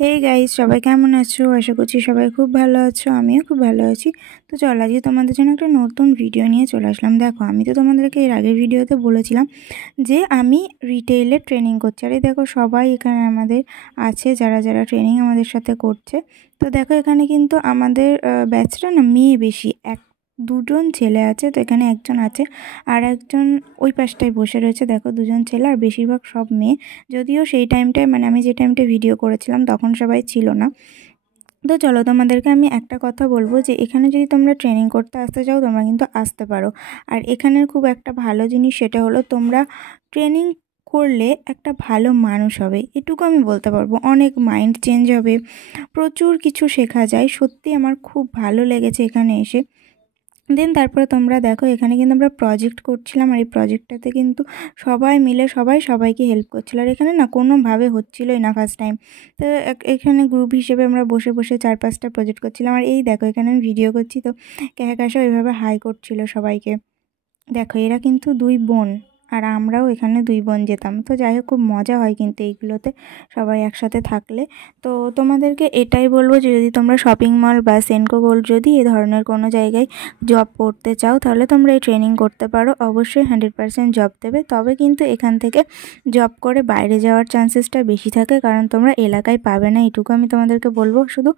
Hey guys, সবাই কেমন আছো? আশা করছি সবাই খুব ভালো আছো। আমিও খুব ভালো আছি। তো চলো, আজকে তোমাদের জন্য একটা নতুন ভিডিও নিয়ে চলে আসলাম। দেখো, আমি তো তোমাদেরকে এর আগের ভিডিওতে বলেছিলাম যে আমি রিটেইলে ট্রেনিং করছি। আর এই দেখো, সবাই এখানে আমাদের আছে, যারা যারা ট্রেনিং আমাদের সাথে করছে। তো দেখো, এখানে কিন্তু আমাদের ব্যাচটা না মেয়ে বেশি, দুজন ছেলে আছে। তো এখানে একজন আছে, আর একজন ওই পাশটায় বসে রয়েছে। দেখো, দুজন ছেলে আর বেশিরভাগ সব মেয়ে। যদিও সেই টাইমটায়, মানে আমি যে টাইমটা ভিডিও করেছিলাম তখন সবাই ছিল না। তো চলো, তোমাদেরকে আমি একটা কথা বলবো যে এখানে যদি তোমরা ট্রেনিং করতে আসতে চাও, তোমরা কিন্তু আসতে পারো। আর এখানের খুব একটা ভালো জিনিস, সেটা হলো তোমরা ট্রেনিং করলে একটা ভালো মানুষ হবে, এটুকু আমি বলতে পারবো। অনেক মাইন্ড চেঞ্জ হবে, প্রচুর কিছু শেখা যায়। সত্যি আমার খুব ভালো লেগেছে এখানে এসে। তারপরে তোমরা দেখো, এখানে কিন্তু আমরা প্রজেক্ট করছিলাম, আর এই প্রজেক্টটাতে কিন্তু সবাই মিলে সবাইকে হেল্প করছিল। আর এখানে না কোনোভাবে হচ্ছিলোই না ফার্স্ট টাইম। তো এখানে গ্রুপ হিসেবে আমরা বসে বসে 4-5টা প্রজেক্ট করছিলাম। আর এই দেখো, এখানে আমি ভিডিও করছি, তো ক্যাকাশা ওইভাবে হাই করছিল সবাইকে। দেখো, এরা কিন্তু 2 বোন, আর আমরাও এখানে 2 বোন যেতাম। তো যাই হোক, খুব মজা হয় কিন্তু এইগুলোতে সবাই একসাথে থাকলে। তো তোমাদেরকে এটাই বলবো যে যদি তোমরা শপিং মল বা সেনকো গোল্ড যদি এ ধরনের কোনো জায়গায় জব করতে চাও, তাহলে তোমরা এই ট্রেনিং করতে পারো। অবশ্যই 100% জব দেবে, তবে কিন্তু এখান থেকে জব করে বাইরে যাওয়ার চান্সেসটা বেশি থাকে, কারণ তোমরা এলাকায় পাবে না, এটুকু আমি তোমাদেরকে বলবো। শুধু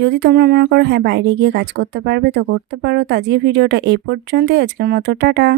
যদি তোমরা মনে করো হ্যাঁ বাইরে গিয়ে কাজ করতে পারবে, তো করতে পারো। তো আজকে ভিডিওটা এই পর্যন্তই। আজকের মতো টাটা।